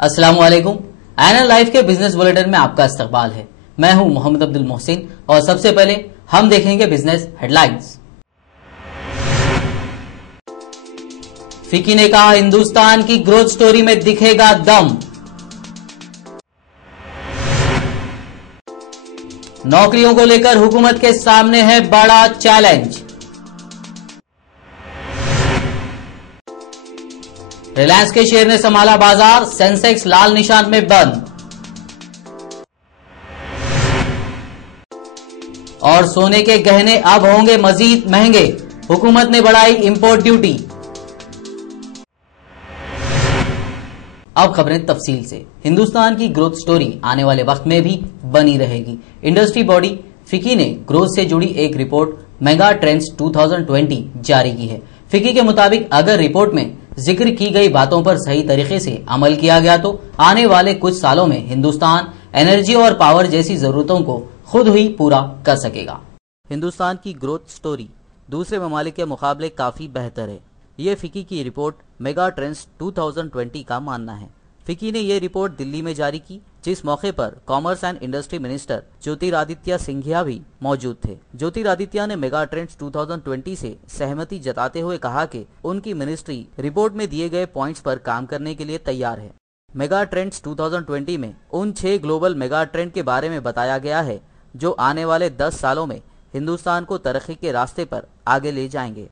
अस्सलामुअलैकुम। NL life के business bulletin में आपका इस्तकबाल है। मैं हूं मोहम्मद अब्दुल मोहसिन और सबसे पहले हम देखेंगे बिजनेस हेडलाइंस। फिकी ने कहा हिंदुस्तान की ग्रोथ स्टोरी में दिखेगा दम। नौकरियों को लेकर हुकूमत के सामने है बड़ा चैलेंज। रिलायंस के शेयर ने संभाला बाजार, सेंसेक्स लाल निशान में बंद। और सोने के गहने अब होंगे मजीद महंगे, हुकूमत ने बढ़ाई इंपोर्ट ड्यूटी। अब खबरें तफसील से। हिंदुस्तान की ग्रोथ स्टोरी आने वाले वक्त में भी बनी रहेगी। इंडस्ट्री बॉडी फिकी ने ग्रोथ से जुड़ी एक रिपोर्ट मेगा ट्रेंड्स 2020 जारी की है। फिकी के मुताबिक अगर रिपोर्ट में जिक्र की गई बातों पर सही तरीके से अमल किया गया तो आने वाले कुछ सालों में हिंदुस्तान एनर्जी और पावर जैसी जरूरतों को खुद ही पूरा कर सकेगा। हिंदुस्तान की ग्रोथ स्टोरी दूसरे ममालिक के मुकाबले काफी बेहतर है, ये फिकी की रिपोर्ट मेगा ट्रेंड्स 2020 का मानना है। फिकी ने यह रिपोर्ट दिल्ली में जारी की, जिस मौके पर commerce and industry minister Jyotiraditya Scindia भी मौजूद थे। ज्योतिरादित्य ने मेगा ट्रेंड्स 2020 से सहमति जताते हुए कहा कि उनकी मिनिस्ट्री रिपोर्ट में दिए गए पॉइंट्स पर काम करने के लिए तैयार है। मेगा ट्रेंड्स 2020 में उन 6 ग्लोबल मेगा ट्रेंड के बारे में बताया गया है जो आने वाले 10 सालों में हिंदुस्तान को तरक्की के रास्ते पर आगे ले जाएंगे।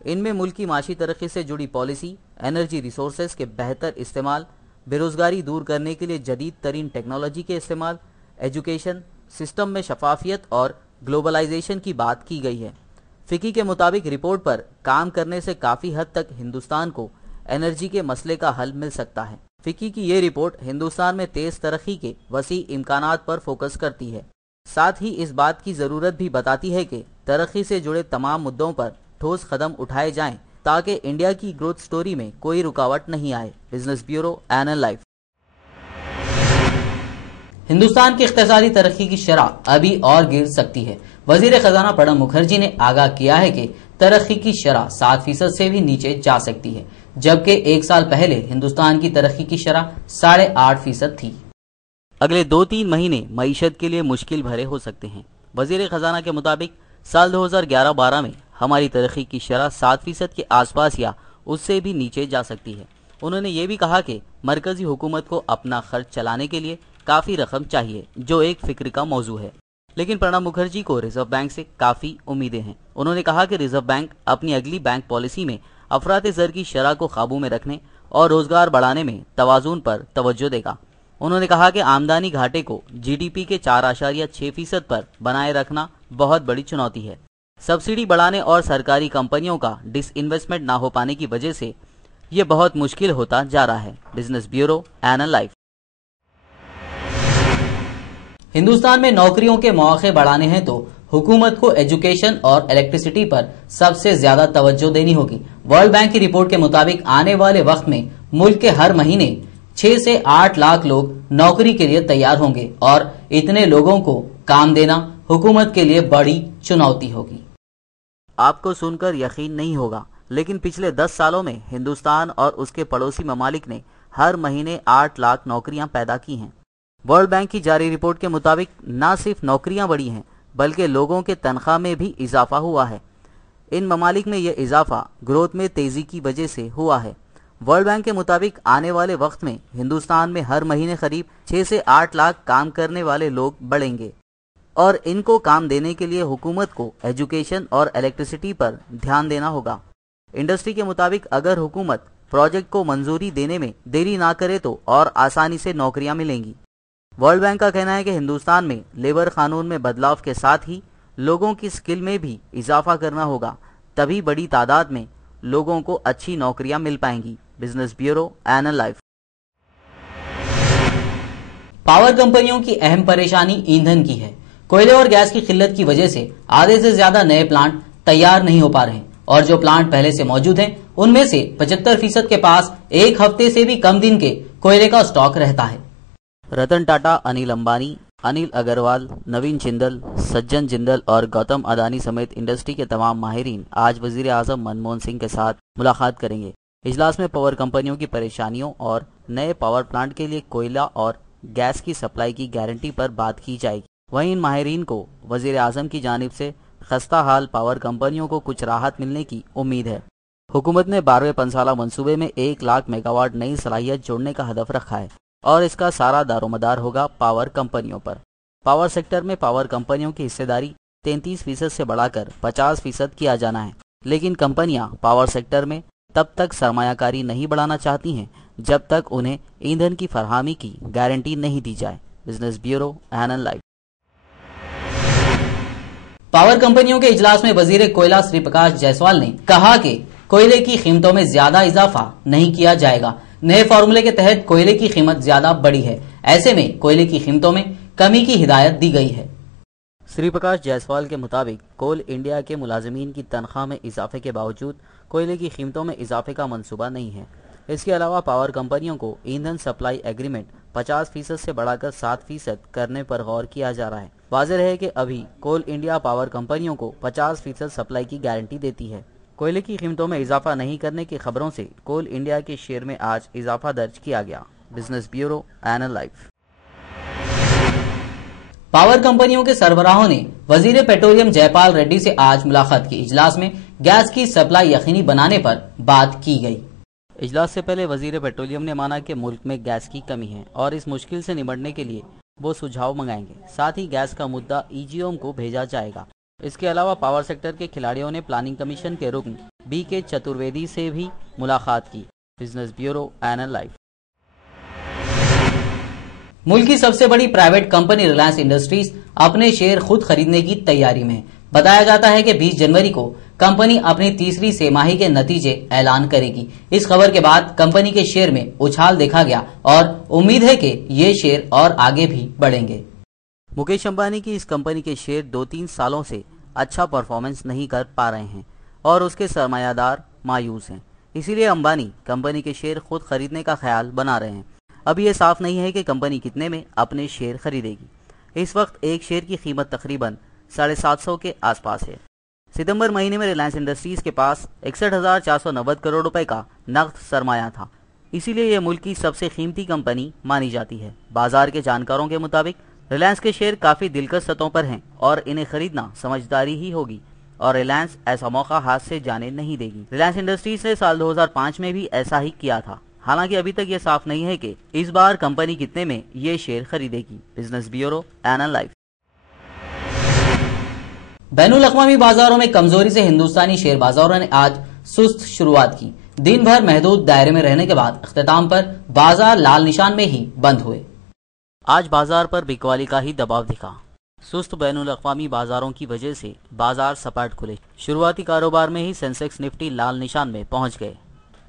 इनमें मुल्क की माशी तरक्की से जुड़ी पॉलिसी, एनर्जी रिसोर्सेज के बेहतर इस्तेमाल, बेरोजगारी दूर करने के लिए जदीद तरीन टेक्नोलॉजी के इस्तेमाल, एजुकेशन सिस्टम में शफाफियत और ग्लोबलाइजेशन की बात की गई है। फिकी के मुताबिक रिपोर्ट पर काम करने से काफ़ी हद तक हिंदुस्तान को एनर्जी के मसले का हल मिल सकता है। फिकी की ये रिपोर्ट हिंदुस्तान में तेज़ तरक्की के वसी इम्कानात पर फोकस करती है, साथ ही इस बात की ज़रूरत भी बताती है कि तरक्की से जुड़े तमाम मुद्दों पर ठोस कदम उठाए जाएं ताकि इंडिया की ग्रोथ स्टोरी में कोई रुकावट नहीं आए। Business bureau, NL life. Hindustan की इक्तिसादी तरक्की की शरह अभी और गिर सकती है। वजीर खजाना प्रणब मुखर्जी ने आगाह किया है कि तरक्की की शरह 7% से भी नीचे जा सकती है, जबकि एक साल पहले हिंदुस्तान की तरक्की की शरह 8.5% थी। अगले 2-3 महीने मईशत के लिए मुश्किल भरे हो सकते हैं। वजीर खजाना के मुताबिक साल 2011-12 में हमारी तरक्की की शरह 7% के आसपास या उससे भी नीचे जा सकती है। उन्होंने ये भी कहा कि मरकजी हुकूमत को अपना खर्च चलाने के लिए काफ़ी रकम चाहिए, जो एक फिक्र का मौजू है, लेकिन प्रणब मुखर्जी को रिजर्व बैंक से काफ़ी उम्मीदें हैं। उन्होंने कहा कि रिजर्व बैंक अपनी अगली बैंक पॉलिसी में अफरात ज़र की शरह को काबू में रखने और रोजगार बढ़ाने में तवाज़ुन पर तवज्जो देगा। उन्होंने कहा कि आमदनी घाटे को जीडीपी के 4.6% पर बनाए रखना बहुत बड़ी चुनौती है। सब्सिडी बढ़ाने और सरकारी कंपनियों का डिसइन्वेस्टमेंट ना हो पाने की वजह से ये बहुत मुश्किल होता जा रहा है। Business bureau, NL life. Hindustan में नौकरियों के मौके बढ़ाने हैं तो हुकूमत को एजुकेशन और इलेक्ट्रिसिटी पर सबसे ज्यादा तवज्जो देनी होगी। वर्ल्ड बैंक की रिपोर्ट के मुताबिक आने वाले वक्त में मुल्क के हर महीने 6 से 8 लाख लोग नौकरी के लिए तैयार होंगे और इतने लोगों को काम देना हुकूमत के लिए बड़ी चुनौती होगी। आपको सुनकर यकीन नहीं होगा, लेकिन पिछले 10 सालों में हिंदुस्तान और उसके पड़ोसी ममालिक ने हर महीने 8 लाख नौकरियां पैदा की हैं। वर्ल्ड बैंक की जारी रिपोर्ट के मुताबिक न सिर्फ नौकरियां बढ़ी हैं, बल्कि लोगों के तनख्वाह में भी इजाफा हुआ है। इन ममालिक में यह इजाफा ग्रोथ में तेजी की वजह से हुआ है। वर्ल्ड बैंक के मुताबिक आने वाले वक्त में हिंदुस्तान में हर महीने करीब 6 से 8 लाख काम करने वाले लोग बढ़ेंगे और इनको काम देने के लिए हुकूमत को एजुकेशन और इलेक्ट्रिसिटी पर ध्यान देना होगा। इंडस्ट्री के मुताबिक अगर हुकूमत प्रोजेक्ट को मंजूरी देने में देरी ना करे तो और आसानी से नौकरियां मिलेंगी। वर्ल्ड बैंक का कहना है कि हिंदुस्तान में लेबर कानून में बदलाव के साथ ही लोगों की स्किल में भी इजाफा करना होगा, तभी बड़ी तादाद में लोगों को अच्छी नौकरियां मिल पाएंगी। Business bureau, NL life. Power कंपनियों की अहम परेशानी ईंधन की है। कोयले और गैस की किल्लत की वजह से आधे से ज्यादा नए प्लांट तैयार नहीं हो पा रहे हैं और जो प्लांट पहले से मौजूद हैं उनमें से 75% के पास एक हफ्ते से भी कम दिन के कोयले का स्टॉक रहता है। रतन टाटा, अनिल अंबानी, अनिल अग्रवाल, नवीन जिंदल, सज्जन जिंदल और गौतम अदानी समेत इंडस्ट्री के तमाम माहिरीन आज वजीर आजम मनमोहन सिंह के साथ मुलाकात करेंगे। इजलास में पावर कंपनियों की परेशानियों और नए पावर प्लांट के लिए कोयला और गैस की सप्लाई की गारंटी पर बात की जाएगी। वहीं इन माहिरीन को वजीर आजम की जानिब से खस्ता हाल पावर कंपनियों को कुछ राहत मिलने की उम्मीद है। हुकूमत ने 12वें पंसाला मंसूबे में 1 लाख मेगावाट नई सलाहियत जोड़ने का हदफ रखा है और इसका सारा दारोमदार होगा पावर कंपनियों पर। पावर सेक्टर में पावर कंपनियों की हिस्सेदारी 33% से बढ़ाकर 50% किया जाना है, लेकिन कंपनियां पावर सेक्टर में तब तक सरमायाकारी नहीं बढ़ाना चाहती हैं जब तक उन्हें ईंधन की फरहमी की गारंटी नहीं दी जाए। Business bureau, ANN live. Power कंपनियों के इजलास में वजीर कोयला श्री प्रकाश जायसवाल ने कहा कि कोयले की कीमतों में ज्यादा इजाफा नहीं किया जाएगा। नए फॉर्मूले के तहत कोयले की कीमत ज्यादा बढ़ी है, ऐसे में कोयले की कीमतों में कमी की हिदायत दी गई है। श्री प्रकाश जायसवाल के मुताबिक कोल इंडिया के मुलाजिमीन की तनख्वाह में इजाफे के बावजूद कोयले की कीमतों में इजाफे का मंसूबा नहीं है। इसके अलावा पावर कंपनियों को ईंधन सप्लाई एग्रीमेंट 50% से बढ़ाकर 7% करने पर गौर किया जा रहा है। वाज़ेह है कि अभी कोल इंडिया पावर कंपनियों को 50% सप्लाई की गारंटी देती है। कोयले की कीमतों में इजाफा नहीं करने की खबरों से कोल इंडिया के शेयर में आज इजाफा दर्ज किया गया। Business bureau, ANN live. Power कंपनियों के सरबराहों ने वजीर पेट्रोलियम जयपाल रेड्डी से आज मुलाकात की। इजलास में गैस की सप्लाई यकीनी बनाने पर बात की गई। इजलास से पहले वजीर पेट्रोलियम ने माना कि मुल्क में गैस की कमी है और इस मुश्किल से निपटने के लिए वो सुझाव मंगाएंगे। साथ ही गैस का मुद्दा ईजीओम को भेजा जाएगा। इसके अलावा पावर सेक्टर के खिलाड़ियों ने प्लानिंग कमीशन के रुकन BK चतुर्वेदी से भी मुलाकात की। Business bureau, ANN live. मुल्क की सबसे बड़ी प्राइवेट कंपनी रिलायंस इंडस्ट्रीज अपने शेयर खुद खरीदने की तैयारी में है। बताया जाता है कि 20 जनवरी को कंपनी अपनी तीसरी तिमाही के नतीजे ऐलान करेगी। इस खबर के बाद कंपनी के शेयर में उछाल देखा गया और उम्मीद है कि ये शेयर और आगे भी बढ़ेंगे। मुकेश अंबानी की इस कंपनी के शेयर 2-3 सालों से अच्छा परफॉर्मेंस नहीं कर पा रहे हैं और उसके सरमायादार मायूस हैं। इसीलिए अंबानी कंपनी के शेयर खुद खरीदने का ख्याल बना रहे हैं। अभी ये साफ नहीं है कि कंपनी कितने में अपने शेयर खरीदेगी। इस वक्त एक शेयर की कीमत तकरीबन 750 के आसपास है। सितंबर महीने में रिलायंस इंडस्ट्रीज के पास 61,490 करोड़ रुपए का नकद सरमाया था। इसीलिए यह मुल्क की सबसे कीमती कंपनी मानी जाती है। बाजार के जानकारों के मुताबिक रिलायंस के शेयर काफी दिलकश सतहों पर हैं और इन्हें खरीदना समझदारी ही होगी और रिलायंस ऐसा मौका हाथ से जाने नहीं देगी। रिलायंस इंडस्ट्रीज ने साल 2005 में भी ऐसा ही किया था। हालांकि अभी तक ये साफ नहीं है कि इस बार कंपनी कितने में ये शेयर खरीदेगी। Business bureau, ANN live. बैनुल अक़वामी बाजारों में कमजोरी से हिंदुस्तानी शेयर बाजारों ने आज सुस्त शुरुआत की। दिन भर महदूद दायरे में रहने के बाद अख्तिताम पर बाजार लाल निशान में ही बंद हुए। आज बाजार पर बिकवाली का ही दबाव दिखा। सुस्त बैनुल अक़वामी बाजारों की वजह से बाजार सपाट खुले। शुरुआती कारोबार में ही सेंसेक्स निफ्टी लाल निशान में पहुंच गए।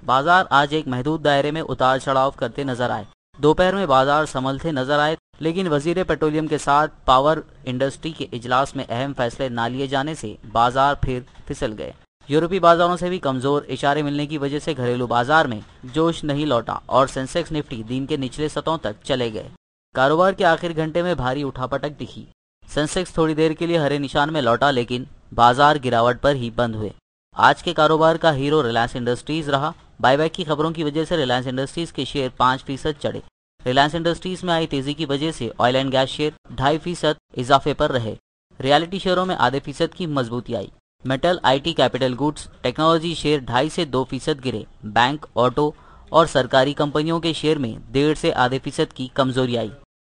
बाजार आज एक महदूद दायरे में उतार चढ़ाव करते नजर आए। दोपहर में बाजार संभलते नजर आए, लेकिन वजीर पेट्रोलियम के साथ पावर इंडस्ट्री के इजलास में अहम फैसले ना लिए जाने से बाजार फिर फिसल गए। यूरोपीय बाजारों से भी कमजोर इशारे मिलने की वजह से घरेलू बाजार में जोश नहीं लौटा और सेंसेक्स निफ्टी दिन के निचले सतहों तक चले गए। कारोबार के आखिर घंटे में भारी उठापटक दिखी। सेंसेक्स थोड़ी देर के लिए हरे निशान में लौटा, लेकिन बाजार गिरावट पर ही बंद हुए। आज के कारोबार का हीरो रिलायंस इंडस्ट्रीज रहा। बायबैक की खबरों की वजह से रिलायंस इंडस्ट्रीज के शेयर 5% चढ़े। रिलायंस इंडस्ट्रीज में आई तेजी की वजह से ऑयल एंड गैस शेयर 2.5% इजाफे पर रहे। रियलिटी शेयरों में आधे फीसद की मजबूती आई। Metal, IT, capital goods, technology share 2.5 से 2% गिरे। बैंक, ऑटो और सरकारी कंपनियों के शेयर में 1.5 से आधे फीसद की कमजोरी आई।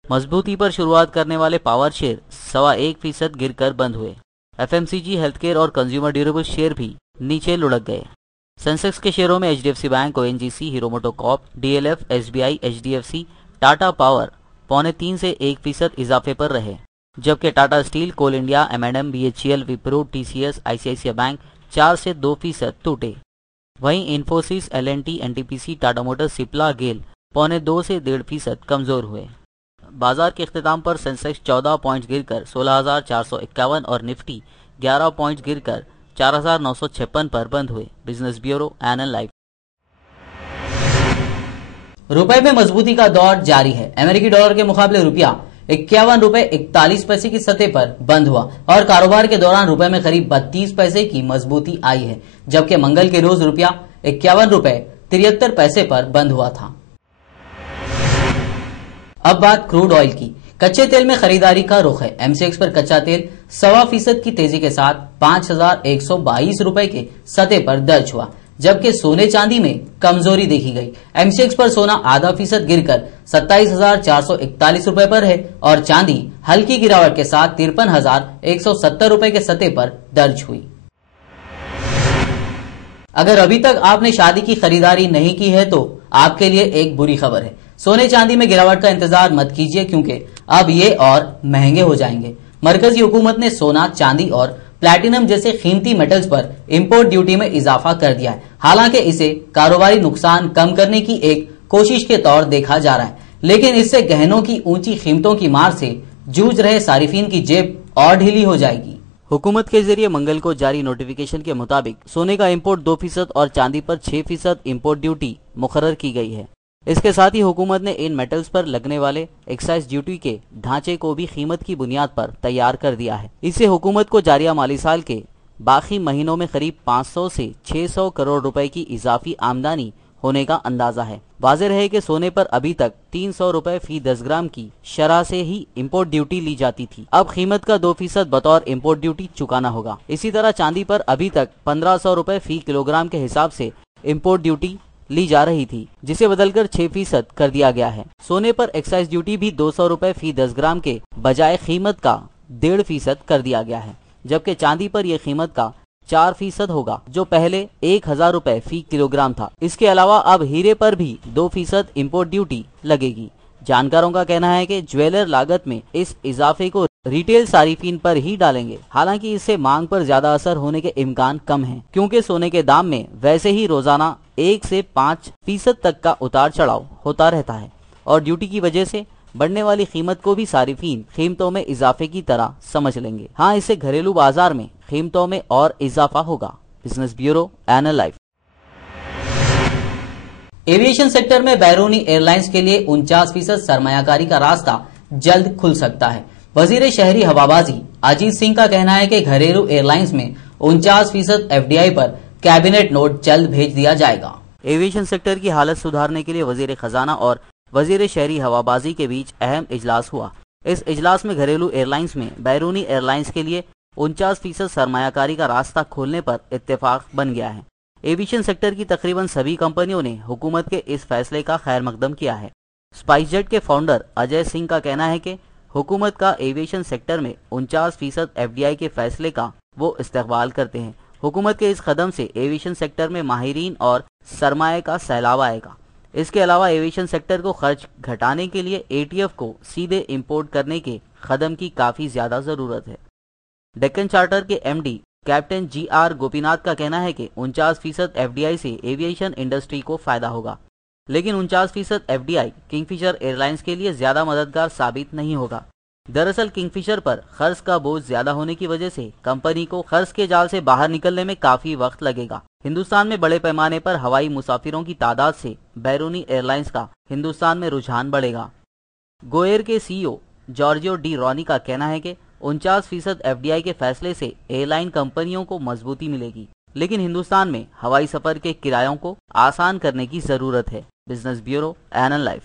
मजबूती पर शुरुआत करने वाले पावर शेयर 1.25% गिरकर बंद हुए। FMCG, हेल्थकेयर और कंज्यूमर ड्यूरेबल शेयर भी नीचे लुढ़क गए। सेंसेक्स के शेयरों में HDFC Bank, ONGC, Hero MotoCorp, DLF, SBI, HDFC, Tata Power 0.25 से 1% इजाफे पर रहे, जबकि Tata Steel, Coal India, M&M, BHEL, Wipro, TCS, ICICI Bank 4 से 2% टूटे। वहीं इन्फोसिस, L&T, NTPC, टाटा मोटर्स, सिप्ला, गेल 0.2 से 1.5% कमजोर हुए। बाजार के इख्तिताम पर सेंसेक्स 14 पॉइंट गिरकर 16,451 और निफ्टी 11 पॉइंट गिरकर 4,956 पर बंद हुए। Business bureau, ANN live. रुपए में मजबूती का दौर जारी है। अमेरिकी डॉलर के मुकाबले रुपया 51 रुपए 41 पैसे की सतह पर बंद हुआ और कारोबार के दौरान रुपए में करीब 32 पैसे की मजबूती आई है, जबकि मंगल के रोज रुपया 51 रुपए 73 पैसे पर बंद हुआ था। अब बात क्रूड ऑयल की। कच्चे तेल में खरीदारी का रुख है। एमसीएक्स पर कच्चा तेल 1.25% की तेजी के साथ 5,122 रुपए के सतह पर दर्ज हुआ, जबकि सोने चांदी में कमजोरी देखी गई। एमसीएक्स पर सोना 0.5% गिरकर 27,441 रुपए पर है और चांदी हल्की गिरावट के साथ 53,170 रुपए के सतह पर दर्ज हुई। अगर अभी तक आपने शादी की खरीदारी नहीं की है तो आपके लिए एक बुरी खबर है। सोने चांदी में गिरावट का इंतजार मत कीजिए, क्योंकि अब ये और महंगे हो जाएंगे। मरकजी हुकूमत ने सोना, चांदी और प्लैटिनम जैसे कीमती मेटल्स पर इंपोर्ट ड्यूटी में इजाफा कर दिया है। हालांकि इसे कारोबारी नुकसान कम करने की एक कोशिश के तौर देखा जा रहा है, लेकिन इससे गहनों की ऊंची कीमतों की मार से जूझ रहे सारिफीन की जेब और ढीली हो जाएगी। हुकूमत के जरिए मंगल को जारी नोटिफिकेशन के मुताबिक सोने का इंपोर्ट 2% और चांदी पर 6% इंपोर्ट ड्यूटी मुकर्रर की गई है। इसके साथ ही हुकूमत ने इन मेटल्स पर लगने वाले एक्साइज ड्यूटी के ढांचे को भी कीमत की बुनियाद पर तैयार कर दिया है। इससे हुकूमत को जारिया माली साल के बाकी महीनों में करीब 500 से 600 करोड़ रुपए की इजाफी आमदनी होने का अंदाजा है। वाज़ेह रहे कि सोने पर अभी तक 300 रुपए फी 10 ग्राम की शरह से ही इंपोर्ट ड्यूटी ली जाती थी। अब कीमत का 2% बतौर इंपोर्ट ड्यूटी चुकाना होगा। इसी तरह चांदी पर अभी तक 1500 रुपए फी किलोग्राम के हिसाब से इंपोर्ट ड्यूटी ली जा रही थी, जिसे बदलकर 6% कर दिया गया है। सोने पर एक्साइज ड्यूटी भी 200 रुपए फी 10 ग्राम के बजाय कीमत का 1.5% कर दिया गया है, जबकि चांदी पर यह कीमत का 4% होगा, जो पहले 1000 रुपए फी किलोग्राम था। इसके अलावा अब हीरे पर भी 2% इंपोर्ट ड्यूटी लगेगी। जानकारों का कहना है कि ज्वेलर लागत में इस इजाफे को रिटेल सारिफीन पर ही डालेंगे। हालांकि इससे मांग पर ज्यादा असर होने के इम्कान कम है, क्योंकि सोने के दाम में वैसे ही रोजाना 1 से 5% तक का उतार चढ़ाव होता रहता है और ड्यूटी की वजह से बढ़ने वाली कीमत को भी सारिफीन कीमतों में इजाफे की तरह समझ लेंगे। हाँ, इससे घरेलू बाजार में कीमतों में और इजाफा होगा। Business bureau, NL live. Aviation sector में बैरूनी एयरलाइंस के लिए 49% सरमायाकारी का रास्ता जल्द खुल सकता है। वजीर शहरी हवाबाजी अजीत सिंह का कहना है कि घरेलू एयरलाइंस में 49% एफडीआई पर कैबिनेट नोट जल्द भेज दिया जाएगा। एविएशन सेक्टर की हालत सुधारने के लिए वजीर खजाना और वजीर शहरी हवाबाजी के बीच अहम इजलास हुआ। इस इजलास में घरेलू एयरलाइंस में बैरूनी एयरलाइंस के लिए 49% सरमायाकारी का रास्ता खोलने पर इत्तेफाक बन गया है। एविएशन सेक्टर की तकरीबन सभी कंपनियों ने हुकूमत के इस फैसले का खैर मकदम किया है। स्पाइसजेट के फाउंडर अजय सिंह का कहना है कि हुकूमत का एविएशन सेक्टर में 49% एफडीआई के फैसले का वो इस्तकबाल करते हैं। हुकूमत के इस कदम से एविएशन सेक्टर में माहिरीन और सरमाए का सैलाब आएगा। इसके अलावा एविएशन सेक्टर को खर्च घटाने के लिए एटीएफ को सीधे इंपोर्ट करने के कदम की काफी ज्यादा जरूरत है। डेक्कन चार्टर के एमडी कैप्टन जीआर गोपीनाथ का कहना है कि 49% एफडीआई से एविएशन इंडस्ट्री को फायदा होगा, लेकिन 49% एफडीआई किंगफिशर एयरलाइंस के लिए ज्यादा मददगार साबित नहीं होगा। दरअसल किंगफिशर पर खर्च का बोझ ज्यादा होने की वजह से कंपनी को खर्च के जाल से बाहर निकलने में काफी वक्त लगेगा। हिंदुस्तान में बड़े पैमाने पर हवाई मुसाफिरों की तादाद से बैरूनी एयरलाइंस का हिंदुस्तान में रुझान बढ़ेगा। गोएर के सीईओ जॉर्जियो डी रॉनी का कहना है कि 49% एफडीआई के फैसले से एयरलाइन कंपनियों को मजबूती मिलेगी, लेकिन हिंदुस्तान में हवाई सफर के किरायों को आसान करने की जरूरत है। Business bureau, NL live.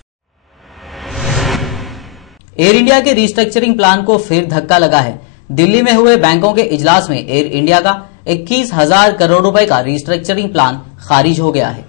Air India के रिस्ट्रक्चरिंग प्लान को फिर धक्का लगा है। दिल्ली में हुए बैंकों के इजलास में एयर इंडिया का 21,000 करोड़ रुपए का रिस्ट्रक्चरिंग प्लान खारिज हो गया है।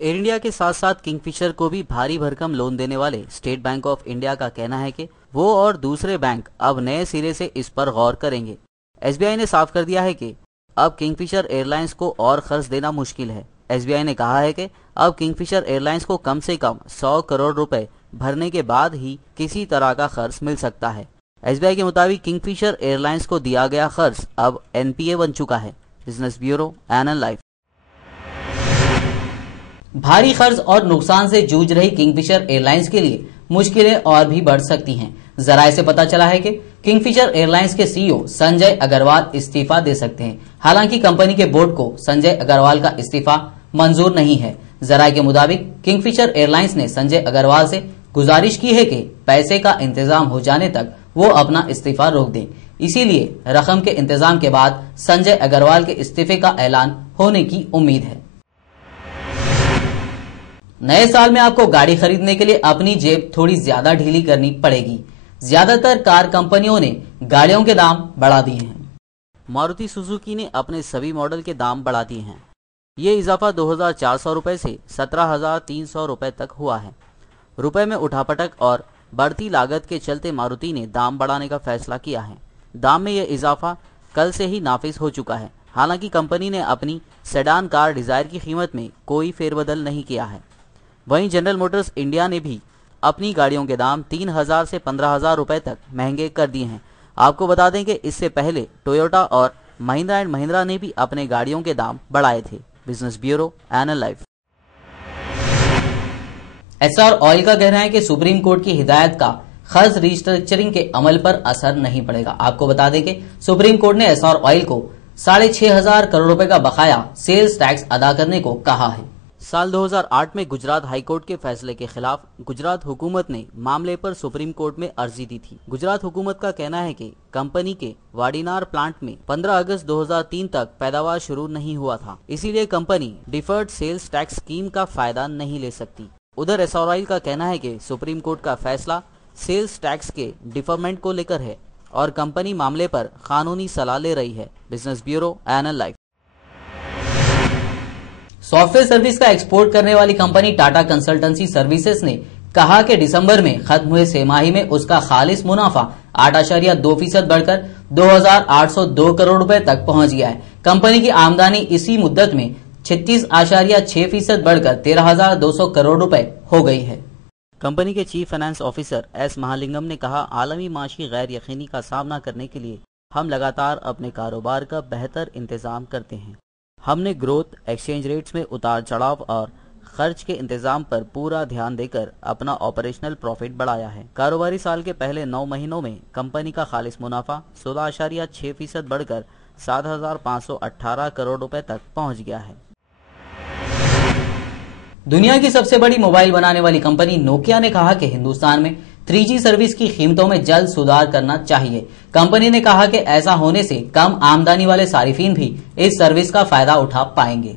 एयर इंडिया के साथ साथ किंगफिशर को भी भारी भरकम लोन देने वाले स्टेट बैंक ऑफ इंडिया का कहना है कि वो और दूसरे बैंक अब नए सिरे से इस पर गौर करेंगे। एसबीआई ने साफ कर दिया है कि अब किंगफिशर एयरलाइंस को और खर्च देना मुश्किल है। एसबीआई ने कहा है कि अब किंगफिशर एयरलाइंस को कम से कम 100 करोड़ रुपए भरने के बाद ही किसी तरह का खर्च मिल सकता है। एसबीआई के मुताबिक किंगफिशर एयरलाइंस को दिया गया खर्च अब एनपीए बन चुका है। Business bureau, NL live. भारी खर्च और नुकसान से जूझ रही किंगफिशर एयरलाइंस के लिए मुश्किलें और भी बढ़ सकती हैं। जराये से पता चला है कि किंगफिशर एयरलाइंस के सीईओ संजय अग्रवाल इस्तीफा दे सकते हैं। हालांकि कंपनी के बोर्ड को संजय अग्रवाल का इस्तीफा मंजूर नहीं है। जराये के मुताबिक किंगफिशर एयरलाइंस ने संजय अग्रवाल से गुजारिश की है कि पैसे का इंतजाम हो जाने तक वो अपना इस्तीफा रोक दें। इसीलिए रकम के इंतजाम के बाद संजय अग्रवाल के इस्तीफे का ऐलान होने की उम्मीद है। नए साल में आपको गाड़ी खरीदने के लिए अपनी जेब थोड़ी ज्यादा ढीली करनी पड़ेगी। ज्यादातर कार कंपनियों ने गाड़ियों के दाम बढ़ा दिए हैं। मारुति सुजुकी ने अपने सभी मॉडल के दाम बढ़ा दिए हैं। ये इजाफा 2,400 रुपए से 17,300 रुपए तक हुआ है। रुपए में उठापटक और बढ़ती लागत के चलते मारुति ने दाम बढ़ाने का फैसला किया है। दाम में यह इजाफा कल से ही नाफिज हो चुका है। हालांकि कंपनी ने अपनी सेडान कार डिजायर की कीमत में कोई फेरबदल नहीं किया है। वहीं जनरल मोटर्स इंडिया ने भी अपनी गाड़ियों के दाम 3,000 से 15,000 रुपए तक महंगे कर दिए हैं। आपको बता दें कि इससे पहले टोयोटा और महिंद्रा एंड महिंद्रा ने भी अपने गाड़ियों के दाम बढ़ाए थे। Business bureau NL live. SR oil का कहना है कि सुप्रीम कोर्ट की हिदायत का खर्च रिस्ट्रक्चरिंग के अमल पर असर नहीं पड़ेगा। आपको बता दें कि सुप्रीम कोर्ट ने एसआर ऑयल को 6,500 करोड़ रुपए का बकाया सेल्स टैक्स अदा करने को कहा है। साल 2008 में गुजरात हाईकोर्ट के फैसले के खिलाफ गुजरात हुकूमत ने मामले पर सुप्रीम कोर्ट में अर्जी दी थी। गुजरात हुकूमत का कहना है कि कंपनी के वाडीनार प्लांट में 15 अगस्त 2003 तक पैदावार शुरू नहीं हुआ था, इसीलिए company deferred sales tax scheme का फायदा नहीं ले सकती। उधर एसआर ऑयल का कहना है कि सुप्रीम कोर्ट का फैसला सेल्स टैक्स के डिफरमेंट को लेकर है और कंपनी मामले पर कानूनी सलाह ले रही है। Business bureau NL live. Software service का एक्सपोर्ट करने वाली कंपनी टाटा कंसल्टेंसी सर्विसेज ने कहा कि दिसंबर में खत्म हुए छमाही में उसका खालिस मुनाफा 8.2% बढ़कर 2,802 करोड़ रुपए तक पहुंच गया है। कंपनी की आमदनी इसी मुद्दत में 36.6% बढ़कर 13,200 करोड़ रुपए हो गई है। कंपनी के chief finance officer S Mahalingam ने कहा, आलमी माशी गैर यकीनी का सामना करने के लिए हम लगातार अपने कारोबार का बेहतर इंतजाम करते हैं। हमने ग्रोथ, एक्सचेंज रेट्स में उतार चढ़ाव और खर्च के इंतजाम पर पूरा ध्यान देकर अपना ऑपरेशनल प्रॉफिट बढ़ाया है। कारोबारी साल के पहले 9 महीनों में कंपनी का खालिस मुनाफा 16.6% बढ़कर 7,518 करोड़ रुपए तक पहुंच गया है। दुनिया की सबसे बड़ी मोबाइल बनाने वाली कंपनी नोकिया ने कहा कि हिंदुस्तान में 3G सर्विस की कीमतों में जल्द सुधार करना चाहिए। कंपनी ने कहा कि ऐसा होने से कम आमदनी वाले सारिफिन भी इस सर्विस का फायदा उठा पाएंगे।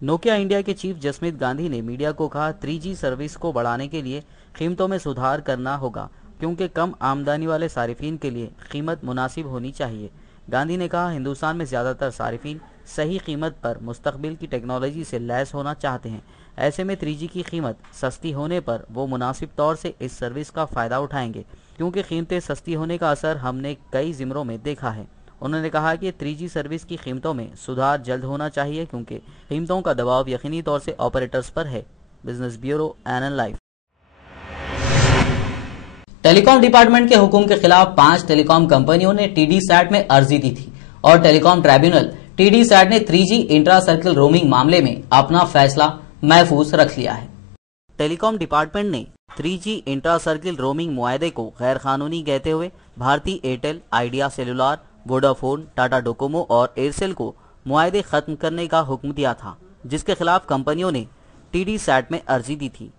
नोकिया इंडिया के चीफ जसमीत गांधी ने मीडिया को कहा, 3G सर्विस को बढ़ाने के लिए कीमतों में सुधार करना होगा, क्योंकि कम आमदनी वाले सारिफिन के लिए कीमत मुनासिब होनी चाहिए। गांधी ने कहा, हिंदुस्तान में ज्यादातर सारिफिन सही कीमत पर मुस्तकबिल की टेक्नोलॉजी से लैस होना चाहते हैं। ऐसे में 3G की कीमत सस्ती होने पर वो मुनासिब तौर से इस सर्विस का फायदा उठाएंगे, क्योंकि कीमतें सस्ती होने का असर हमने कई जिमरों में देखा है। उन्होंने कहा कि 3G सर्विस की कीमतों में सुधार जल्द होना चाहिए, क्योंकि कीमतों का दबाव यकीनी तौर से ऑपरेटर्स पर है। Business bureau NL live. Telecom department के हुक्म के खिलाफ 5 टेलीकॉम कंपनियों ने TDSAT में अर्जी दी थी और टेलीकॉम ट्राइब्यूनल TDSAT ने 3G इंट्रा सर्किल रोमिंग मामले में अपना फैसला महफूज रख लिया है। टेलीकॉम डिपार्टमेंट ने 3G इंट्रा सर्किल रोमिंग मुआहदे को गैर कानूनी कहते हुए Bharti Airtel, Idea Cellular, Vodafone, Tata Docomo और एयरसेल को मुआहदे खत्म करने का हुक्म दिया था, जिसके खिलाफ कंपनियों ने TDSAT में अर्जी दी थी।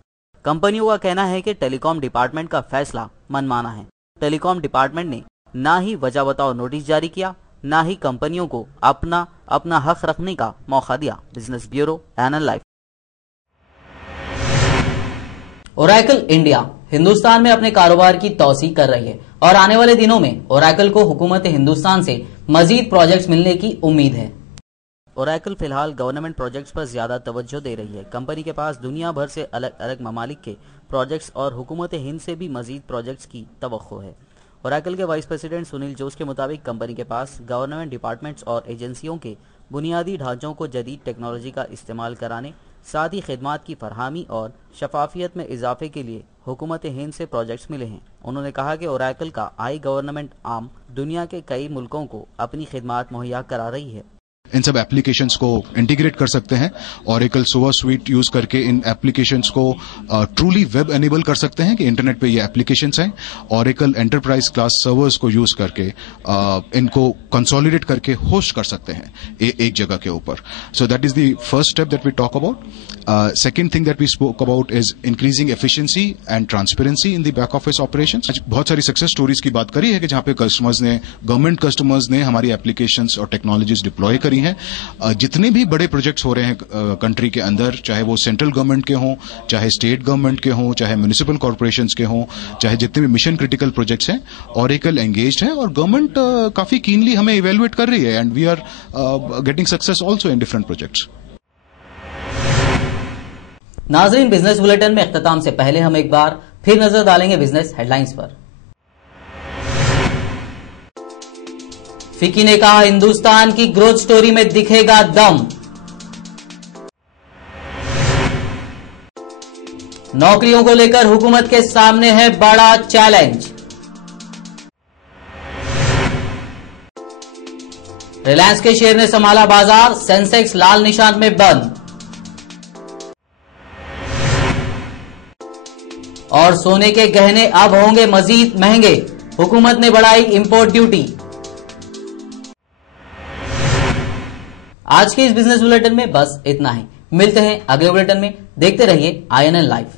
कंपनियों का कहना है कि टेलीकॉम डिपार्टमेंट का फैसला मनमाना है। टेलीकॉम डिपार्टमेंट ने ना ही वजह बताओ नोटिस जारी किया, ना ही कंपनियों को अपना हक रखने का मौका दिया। Business bureau NL live. Oracle India Hindustan में अपने कारोबार की तौसी कर रही है और आने वाले दिनों में ओरेकल को हुकूमत हिंदुस्तान से मजीद प्रोजेक्ट्स मिलने की उम्मीद है। ओरेकल फिलहाल गवर्नमेंट प्रोजेक्ट्स पर ज्यादा तवज्जो दे रही है। कंपनी के पास दुनिया भर से अलग अलग ममालिक के प्रोजेक्ट्स और हुकूमत हिंद से भी मजीद प्रोजेक्ट्स की तवक्को है। ओरेकल के वाइस प्रेसिडेंट सुनील जोश के मुताबिक कंपनी के पास गवर्नमेंट डिपार्टमेंट्स और एजेंसियों के बुनियादी ढांचों को जदीद टेक्नोलॉजी का इस्तेमाल कराने, साथ ही खिदमात की फरहमी और शफाफियत में इजाफे के लिए हुकूमत हिंद से प्रोजेक्ट्स मिले हैं। उन्होंने कहा कि ओरेकल का आई गवर्नमेंट आर्म दुनिया के कई मुल्कों को अपनी खिदमात मुहैया करा रही है। इन सब एप्लीकेशंस को इंटीग्रेट कर सकते हैं। ओरेकल सोवा स्वीट यूज करके इन एप्लीकेशंस को ट्रूली वेब एनेबल कर सकते हैं कि इंटरनेट पे ये एप्लीकेशंस हैं। ओरेकल एंटरप्राइज क्लास सर्वर्स को यूज करके इनको कंसोलिडेट करके होस्ट कर सकते हैं एक जगह के ऊपर। So that is the first step that we talk about. Second thing that we spoke about is increasing efficiency and transparency in the back office operations. आज बहुत सारी सक्सेस स्टोरीज की बात करी है कि जहां पे कस्टमर्स ने, गवर्नमेंट कस्टमर्स ने हमारी एप्लीकेशंस और टेक्नोलॉजीज डिप्लॉय करी है। जितने भी बड़े प्रोजेक्ट्स हो रहे हैं कंट्री के अंदर, चाहे वो सेंट्रल गवर्नमेंट के हों, चाहे स्टेट गवर्नमेंट के हों, चाहे म्युनिसिपल कॉर्पोरेशंस के हों, चाहे जितने भी मिशन क्रिटिकल प्रोजेक्ट्स हैं, ऑरेकल एंगेज्ड है और गवर्नमेंट काफी कीनली हमें इवेलुएट कर रही है and we are getting success also in different projects. नाजरीन, बिजनेस बुलेटिन में इख्तिताम से पहले हम एक बार फिर नजर डालेंगे बिजनेस हेडलाइंस पर। फिकी ने कहा, हिंदुस्तान की ग्रोथ स्टोरी में दिखेगा दम। नौकरियों को लेकर हुकूमत के सामने है बड़ा चैलेंज। रिलायंस के शेयर ने संभाला बाजार, सेंसेक्स लाल निशान में बंद। और सोने के गहने अब होंगे मजीद महंगे, हुकूमत ने बढ़ाई इंपोर्ट ड्यूटी। आज के इस बिजनेस बुलेटिन में बस इतना ही। मिलते हैं अगले बुलेटिन में। देखते रहिए INN लाइव।